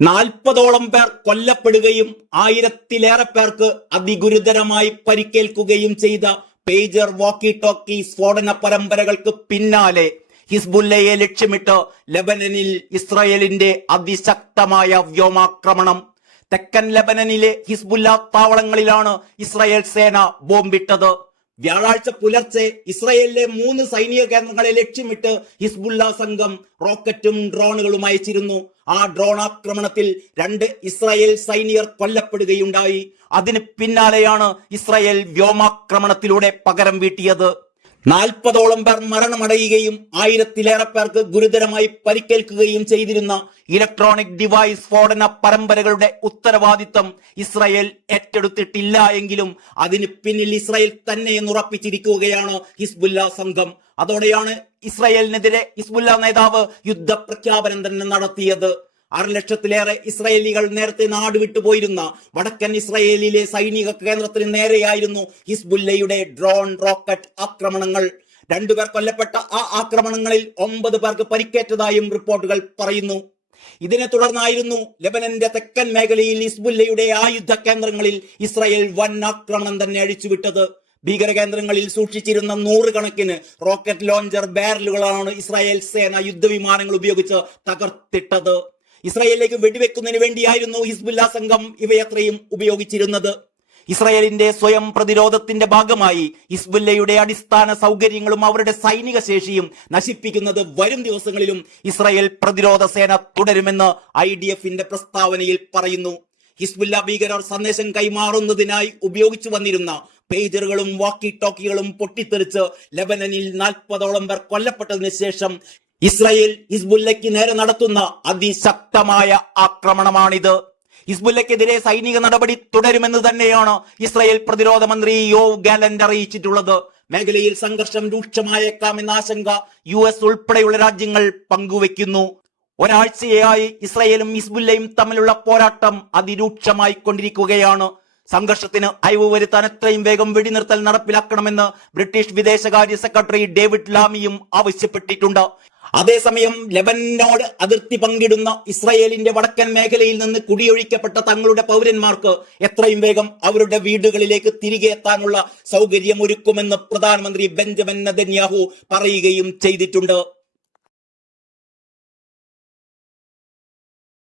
40ഓളം പേർ കൊല്ലപ്പെടുകയും 1000-ലേറെ പേർക്ക് അതിഗുരുതരമായി പരിക്കേൽക്കുകയും ചെയ്ത പേജർ വോക്കി ടോക്കി സ്ഫോടന പരമ്പരകൾക്ക് പിന്നാലെ ഹിസ്ബുല്ലയെ ലക്ഷ്യമിട്ട് ലെബനനിൽ ഇസ്രായേലിന്റെ അതിശക്തമായ വ്യോമാക്രമണം. തെക്കൻ ലെബനനിലെ ഹിസ്ബുല്ല താവളങ്ങളിലാണ് ഇസ്രായേൽ സേന ബോംബിട്ടത്. വ്യാഴാഴ്ച പുലർച്ചെ ഇസ്രായേലിലെ 3 സൈനിക കേന്ദ്രങ്ങളെ ലക്ഷ്യമിട്ട് ഹിസ്ബുല്ല സംഘം റോക്കറ്റും ഡ്രോണുകളും അയച്ചിരുന്നു. ആ ഡ്രോൺ ആക്രമണത്തിൽ 2 ഇസ്രായേൽ സൈനികർ കൊല്ലപ്പെടുകയുണ്ടായി. അതിന് പിന്നാലെയാണ് ഇസ്രായേൽ വ്യോമാക്രമണത്തിലൂടെ പകരം വീട്ടിയത്. 40ഓളം പേർ മരണമടയുകയും 1000-ലേറെ പേർക്ക് ഗുരുതരമായി പരിക്കേൽക്കുകയും ചെയ്തിരുന്ന ഇലക്ട്രോണിക് ഡിവൈസ് സ്ഫോടന പരമ്പരകളുടെ ഉത്തരവാദിത്തം ഇസ്രായേൽ ഏറ്റെടുത്തിട്ടില്ല എങ്കിലും അതിന് പിന്നിൽ ഇസ്രായേൽ തന്നെ എന്നുറപ്പിച്ചിരിക്കുകയാണ് ഹിസ്ബുല്ല സംഘം. അതോടെയാണ് ഇസ്രായേലിനെതിരെ ഹിസ്ബുല്ല നേതാവ് യുദ്ധപ്രഖ്യാപനം തന്നെ നടത്തിയത്. 6 ലക്ഷത്തിലേറെ ഇസ്രായേലികൾ നേരത്തെ നാടുവിട്ടുപോയിരുന്ന വടക്കൻ ഇസ്രായേലിലെ സൈനിക കേന്ദ്രത്തിന് നേരെയായിരുന്നു ഹിസ്ബുല്ലയുടെ ഡ്രോൺ റോക്കറ്റ് ആക്രമണങ്ങൾ. 2 പേർ കൊല്ലപ്പെട്ട ആ ആക്രമണങ്ങളിൽ 9 പേർക്ക് പരിക്കേറ്റതായും റിപ്പോർട്ടുകൾ പറയുന്നു. ഇതിനെ തുടർന്നായിരുന്നു ലെബനന്റെ തെക്കൻ മേഖലയിൽ ഹിസ്ബുല്ലയുടെ ആയുധ കേന്ദ്രങ്ങളിൽ ഇസ്രായേൽ വൻ ആക്രമണം തന്നെ അഴിച്ചുവിട്ടത്. ഭീകര കേന്ദ്രങ്ങളിൽ സൂക്ഷിച്ചിരുന്ന 100 കണക്കിന് റോക്കറ്റ് ലോഞ്ചർ ബാരലുകളാണ് ഇസ്രായേൽ സേന യുദ്ധവിമാനങ്ങൾ ഉപയോഗിച്ച് തകർത്തിട്ടത്. ഇസ്രായേലിലേക്ക് വെടിവെക്കുന്നതിന് വേണ്ടിയായിരുന്നു ഹിസ്ബുല്ല സംഘം ഇവയത്രയും ഉപയോഗിച്ചിരുന്നത്. ഇസ്രായേലിന്റെ സ്വയം പ്രതിരോധത്തിന്റെ ഭാഗമായി ഹിസ്ബുല്ലയുടെ അടിസ്ഥാന സൗകര്യങ്ങളും അവരുടെ സൈനിക ശേഷിയും നശിപ്പിക്കുന്നത് വരും ദിവസങ്ങളിലും ഇസ്രായേൽ പ്രതിരോധ സേന തുടരുമെന്ന് IDFന്റെ പ്രസ്താവനയിൽ പറയുന്നു. ഹിസ്ബുല്ല ഭീകരർ സന്ദേശം കൈമാറുന്നതിനായി ഉപയോഗിച്ചു വന്നിരുന്ന പേജറുകളും വാക്കി ടോക്കികളും പൊട്ടിത്തെറിച്ച് ലെബനനിൽ 40ഓളം പേർ കൊല്ലപ്പെട്ടതിന് ശേഷം ഇസ്രായേൽ ഹിസ്ബുല്ലയ്ക്ക് നേരെ നടത്തുന്ന അതിശക്തമായ ആക്രമണമാണിത്. ഹിസ്ബുല്ലയ്ക്കെതിരെ സൈനിക നടപടി തുടരുമെന്ന് തന്നെയാണ് ഇസ്രായേൽ പ്രതിരോധ മന്ത്രി യോവ് ഗാലന്റ് അറിയിച്ചിട്ടുള്ളത്. മേഖലയിൽ സംഘർഷം രൂക്ഷമായേക്കാമെന്ന ആശങ്ക US ഉൾപ്പെടെയുള്ള രാജ്യങ്ങൾ പങ്കുവെക്കുന്നു. ഒരാഴ്ചയായി ഇസ്രായേലും ഹിസ്ബുല്ലയും തമ്മിലുള്ള പോരാട്ടം അതിരൂക്ഷമായി കൊണ്ടിരിക്കുകയാണ്. സംഘർഷത്തിന് അയവ് വരുത്താൻ എത്രയും വേഗം വെടിനിർത്തൽ നടപ്പിലാക്കണമെന്ന് ബ്രിട്ടീഷ് വിദേശകാര്യ സെക്രട്ടറി ഡേവിഡ് ലാമിയും ആവശ്യപ്പെട്ടിട്ടുണ്ട്. അതേസമയം ലെബനനോട് അതിർത്തി പങ്കിടുന്ന ഇസ്രായേലിന്റെ വടക്കൻ മേഖലയിൽ നിന്ന് കുടിയൊഴിക്കപ്പെട്ട തങ്ങളുടെ പൗരന്മാർക്ക് എത്രയും വേഗം അവരുടെ വീടുകളിലേക്ക് തിരികെ എത്താനുള്ള സൗകര്യമൊരുക്കുമെന്ന് പ്രധാനമന്ത്രി ബെഞ്ചമിൻ നെതന്യാഹു പറയുകയും ചെയ്തിട്ടുണ്ട്.